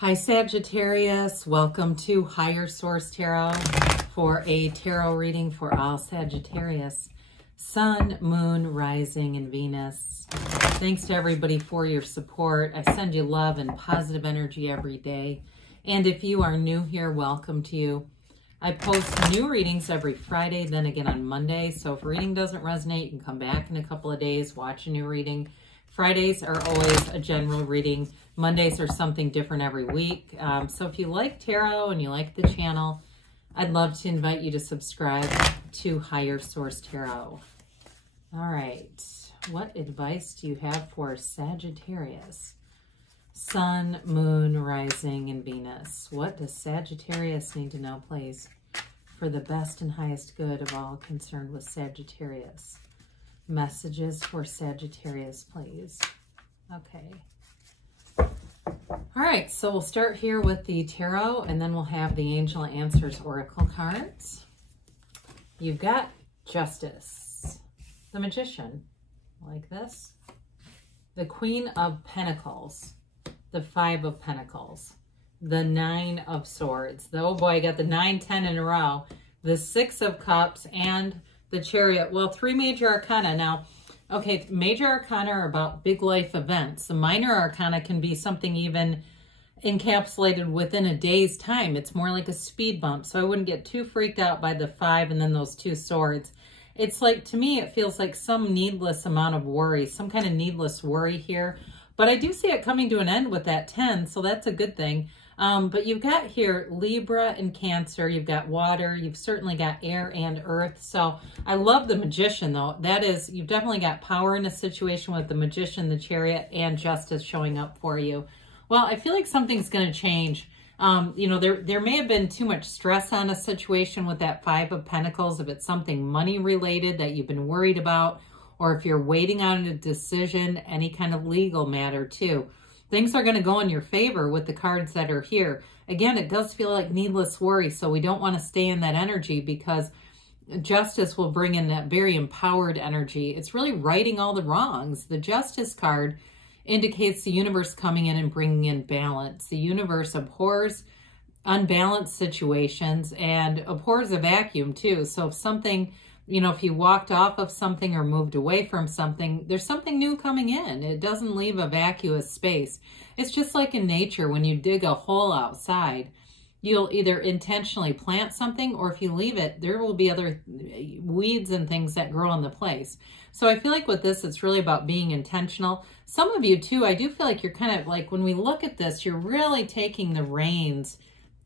Hi Sagittarius, welcome to Higher Source Tarot for a tarot reading for all Sagittarius. Sun, Moon, Rising, and Venus. Thanks to everybody for your support. I send you love and positive energy every day. And if you are new here, welcome to you. I post new readings every Friday, then again on Monday. So if a reading doesn't resonate, you can come back in a couple of days, watch a new reading. Fridays are always a general reading. Mondays are something different every week. So if you like tarot and you like the channel, I'd love to invite you to subscribe to Higher Source Tarot. All right, what advice do you have for Sagittarius? Sun, Moon, Rising, and Venus. What does Sagittarius need to know, please, for the best and highest good of all concerned with Sagittarius? Messages for Sagittarius, please. Okay. All right, so we'll start here with the tarot, and then we'll have the Angel Answers Oracle cards. You've got Justice, the Magician, like this, the Queen of Pentacles, the Five of Pentacles, the Nine of Swords. Oh boy, I got the 9, 10 in a row, the Six of Cups, and the Chariot. Well, 3 major arcana. Now, okay, major arcana are about big life events. The minor arcana can be something even encapsulated within a day's time. It's more like a speed bump. So I wouldn't get too freaked out by the 5 and then those 2 swords. It's like, to me, it feels like some needless amount of worry, some kind of needless worry here. But I do see it coming to an end with that 10, so that's a good thing. But you've got here Libra and Cancer. You've got water. You've certainly got air and earth. So I love the Magician, though. That is, you've definitely got power in a situation with the Magician, the Chariot, and Justice showing up for you. Well, I feel like something's going to change. You know, there may have been too much stress on a situation with that 5 of Pentacles. If it's something money related that you've been worried about, or if you're waiting on a decision, any kind of legal matter too. Things are going to go in your favor with the cards that are here. Again, it does feel like needless worry, so we don't want to stay in that energy because Justice will bring in that very empowered energy. It's really righting all the wrongs. The Justice card indicates the universe coming in and bringing in balance. The universe abhors unbalanced situations and abhors a vacuum too. So if something, you know, if you walked off of something or moved away from something, there's something new coming in. It doesn't leave a vacuous space. It's just like in nature, when you dig a hole outside, you'll either intentionally plant something, or if you leave it, there will be other weeds and things that grow in the place. So I feel like with this, it's really about being intentional. Some of you too, I do feel like you're kind of like, when we look at this, you're really taking the reins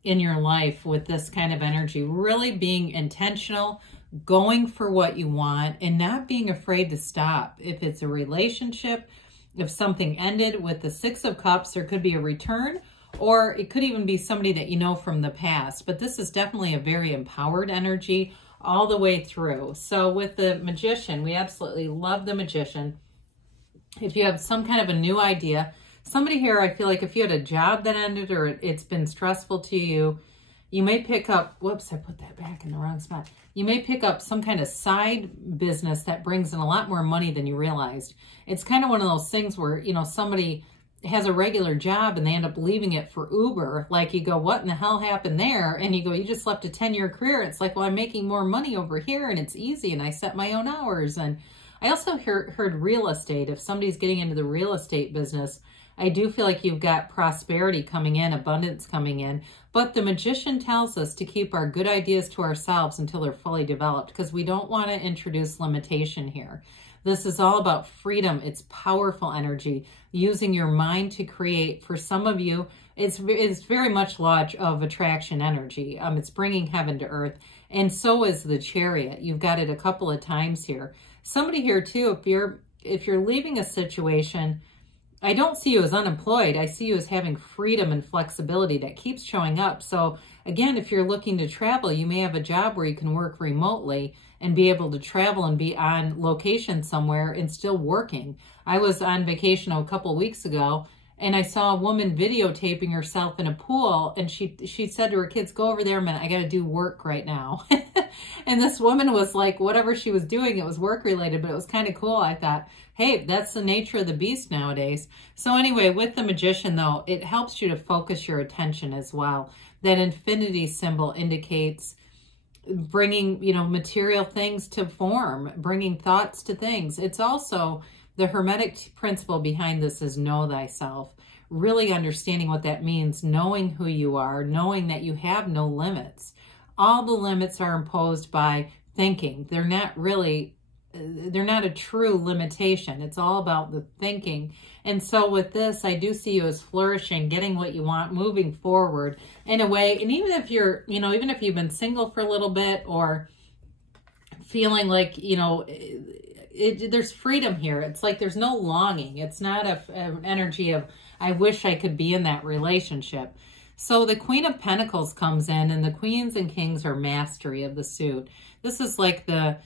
in your life with this kind of energy, really being intentional, going for what you want, and not being afraid to stop. If it's a relationship, if something ended with the 6 of Cups, there could be a return, or it could even be somebody that you know from the past. But this is definitely a very empowered energy all the way through. So with the Magician, we absolutely love the Magician. If you have some kind of a new idea, somebody here, I feel like if you had a job that ended or it's been stressful to you, you may pick up, whoops, I put that back in the wrong spot. You may pick up some kind of side business that brings in a lot more money than you realized. It's kind of one of those things where, you know, somebody has a regular job and they end up leaving it for Uber. Like, you go, what in the hell happened there? And you go, you just left a 10-year career. It's like, well, I'm making more money over here and it's easy and I set my own hours. And I also heard real estate. If somebody's getting into the real estate business, I do feel like you've got prosperity coming in, abundance coming in. But the Magician tells us to keep our good ideas to ourselves until they're fully developed, because we don't want to introduce limitation here. This is all about freedom. It's powerful energy, using your mind to create. For some of you, it's very much law of attraction energy. It's bringing heaven to earth. And so is the Chariot. You've got it a couple of times here. Somebody here too, if you're leaving a situation, I don't see you as unemployed. I see you as having freedom and flexibility that keeps showing up. So again, if you're looking to travel, you may have a job where you can work remotely and be able to travel and be on location somewhere and still working. I was on vacation a couple of weeks ago, And I saw a woman videotaping herself in a pool, and she said to her kids, go over there a minute, I got to do work right now. And this woman was like, whatever she was doing, it was work related, but it was kind of cool. I thought, hey, that's the nature of the beast nowadays. So anyway, with the Magician though, it helps you to focus your attention as well. That infinity symbol indicates bringing, you know, material things to form, bringing thoughts to things. It's also the Hermetic principle behind this is know thyself, really understanding what that means, knowing who you are, knowing that you have no limits. All the limits are imposed by thinking. They're not really, they're not a true limitation. It's all about the thinking. And so with this, I do see you as flourishing, getting what you want, moving forward in a way. And even if you're, you know, even if you've been single for a little bit or feeling like, you know, there's freedom here. It's like there's no longing. It's not an energy of, I wish I could be in that relationship. So the Queen of Pentacles comes in, and the Queens and Kings are mastery of the suit. This is like I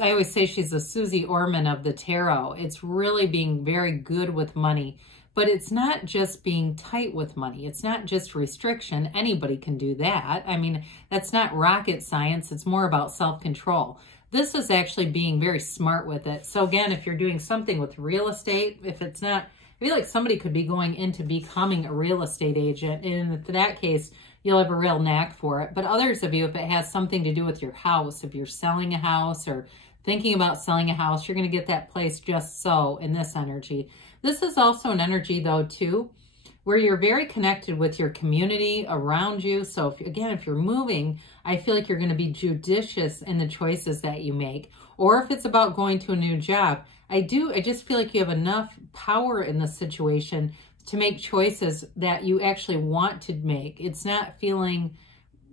always say she's the Susie Orman of the tarot. It's really being very good with money, but it's not just being tight with money. It's not just restriction. Anybody can do that. I mean, that's not rocket science. It's more about self-control. This is actually being very smart with it. So again, if you're doing something with real estate, if it's not, I feel like somebody could be going into becoming a real estate agent. And in that case, you'll have a real knack for it. But others of you, if it has something to do with your house, if you're selling a house or thinking about selling a house, you're going to get that place just so in this energy. This is also an energy though too, where you're very connected with your community around you. So if you're moving, I feel like you're going to be judicious in the choices that you make. Or if it's about going to a new job, I just feel like you have enough power in the situation to make choices that you actually want to make. It's not feeling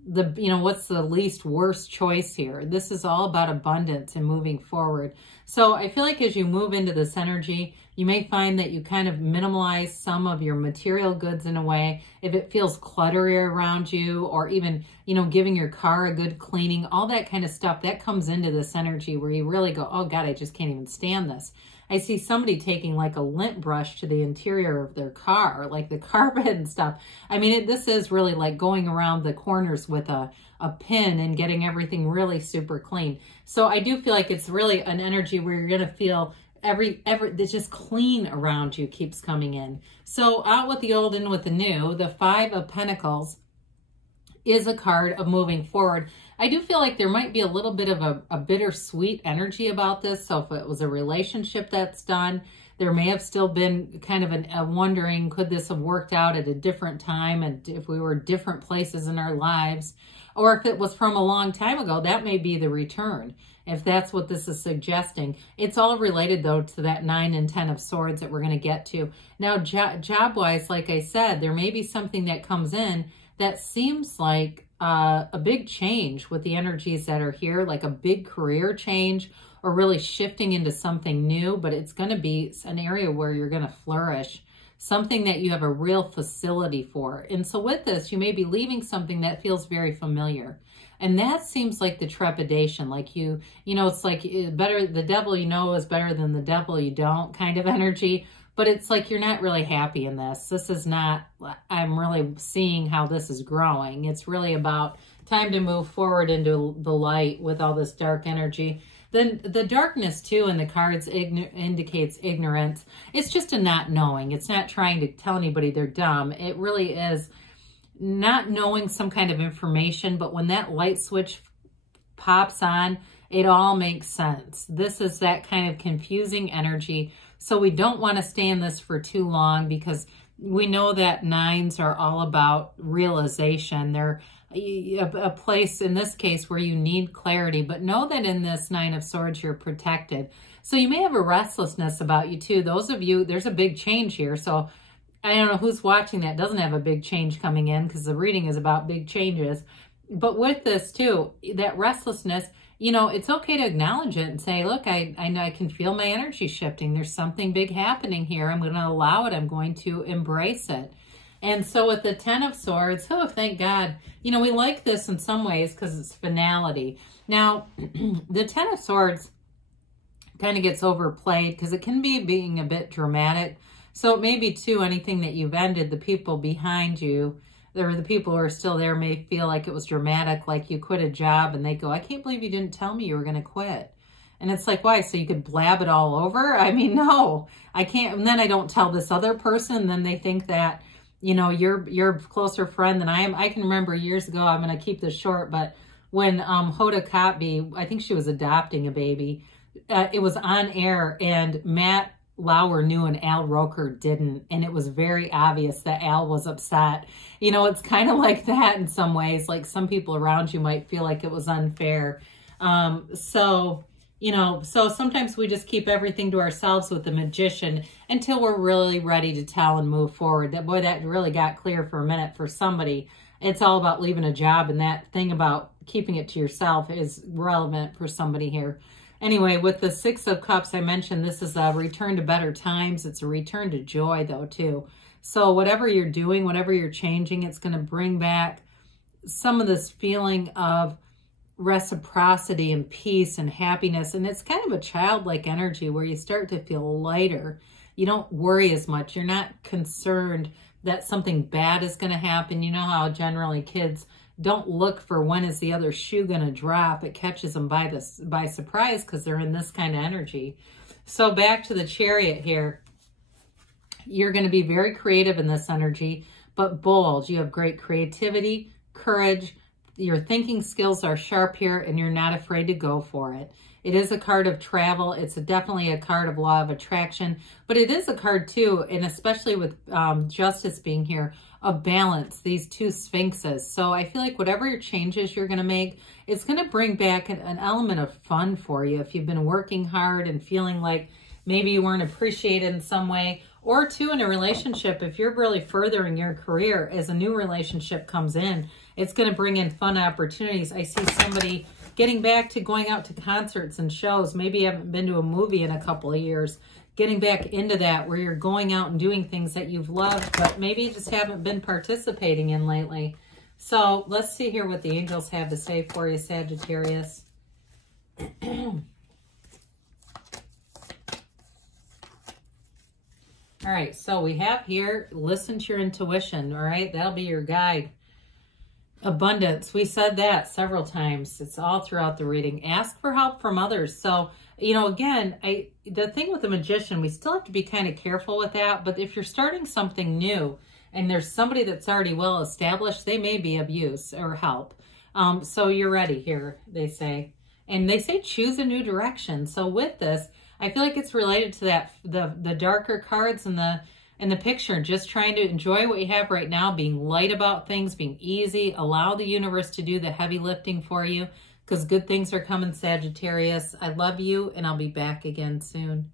what's the least worst choice here. This is all about abundance and moving forward. So I feel like as you move into this energy, you may find that you kind of minimalize some of your material goods in a way. If it feels cluttery around you, or even, giving your car a good cleaning, all that kind of stuff, that comes into this energy where you really go, oh God, I just can't even stand this. I see somebody taking like a lint brush to the interior of their car, like the carpet and stuff. I mean, this is really like going around the corners with a pin and getting everything really super clean. So I do feel like it's really an energy where you're going to feel it's just clean around you keeps coming in. So out with the old, in with the new. The Five of Pentacles is a card of moving forward. I do feel like there might be a little bit of a bittersweet energy about this. So if it was a relationship that's done, there may have still been kind of a wondering, could this have worked out at a different time, and if we were different places in our lives? Or if it was from a long time ago, that may be the return, if that's what this is suggesting. It's all related, though, to that 9 and 10 of Swords that we're going to get to. Now, job-wise, like I said, there may be something that comes in that seems like a big change with the energies that are here, like a big career change, or really shifting into something new, but it's going to be an area where you're going to flourish, something that you have a real facility for. And so with this, you may be leaving something that feels very familiar. And that seems like the trepidation, like it's like the devil you know is better than the devil you don't kind of energy. But it's like you're not really happy in this. This is not, I'm really seeing how this is growing. It's really about time to move forward into the light with all this dark energy. Then the darkness too in the cards indicates ignorance. It's just a not knowing. It's not trying to tell anybody they're dumb. It really is not knowing some kind of information, but when that light switch pops on, it all makes sense. This is that kind of confusing energy. So we don't want to stay in this for too long, because we know that 9s are all about realization. They're a place, in this case, where you need clarity. But know that in this 9 of Swords, you're protected. So you may have a restlessness about you too. Those of you, there's a big change here. So I don't know who's watching that doesn't have a big change coming in, because the reading is about big changes. But with this too, that restlessness, it's okay to acknowledge it and say, look, I know I can feel my energy shifting. There's something big happening here. I'm going to allow it. I'm going to embrace it. And so with the 10 of Swords, oh, thank God. We like this in some ways because it's finality. Now, the 10 of Swords kind of gets overplayed because it can be being a bit dramatic. So it may be too, anything that you've ended, the people behind you, or the people who are still there may feel like it was dramatic, like you quit a job and they go, I can't believe you didn't tell me you were going to quit. And it's like, why? So you could blab it all over? I mean, no, I can't. And then I don't tell this other person. Then they think that, you know, you're a closer friend than I am. I can remember years ago, I'm going to keep this short, but when Hoda Kotb, I think she was adopting a baby, it was on air and Matt Lauer knew and Al Roker didn't. And it was very obvious that Al was upset. You know, it's kind of like that in some ways. Like some people around you might feel like it was unfair. You know, so sometimes we just keep everything to ourselves with the Magician until we're really ready to tell and move forward. That, boy, that really got clear for a minute for somebody. It's all about leaving a job, and that thing about keeping it to yourself is relevant for somebody here. Anyway, with the Six of Cups, I mentioned this is a return to better times. It's a return to joy, though, too. So whatever you're doing, whatever you're changing, it's going to bring back some of this feeling of reciprocity and peace and happiness. And it's kind of a childlike energy where you start to feel lighter. You don't worry as much. You're not concerned that something bad is going to happen. You know how generally kids don't look for when is the other shoe going to drop. It catches them by surprise because they're in this kind of energy. So back to the Chariot here. You're going to be very creative in this energy, but bold. You have great creativity, courage. Your thinking skills are sharp here, and you're not afraid to go for it. It is a card of travel. It's definitely a card of law of attraction, but it is a card too, and especially with Justice being here, of balance, these two sphinxes. So I feel like whatever your changes you're going to make, it's going to bring back an element of fun for you. If you've been working hard and feeling like maybe you weren't appreciated in some way, or two, in a relationship, if you're really furthering your career as a new relationship comes in, it's going to bring in fun opportunities. I see somebody getting back to going out to concerts and shows. Maybe you haven't been to a movie in a couple of years. Getting back into that where you're going out and doing things that you've loved, but maybe you just haven't been participating in lately. So let's see here what the angels have to say for you, Sagittarius. All right, so we have here, listen to your intuition, all right? That'll be your guide. Abundance, we said that several times. It's all throughout the reading. Ask for help from others. So, you know, again, the thing with the Magician, we still have to be kind of careful with that. But if you're starting something new and there's somebody that's already well established, they may be of use or help. So you're ready here, they say. And they say choose a new direction. So with this, I feel like it's related to that the darker cards in the picture, just trying to enjoy what you have right now, being light about things, being easy, allow the universe to do the heavy lifting for you, because good things are coming, Sagittarius. I love you, and I'll be back again soon.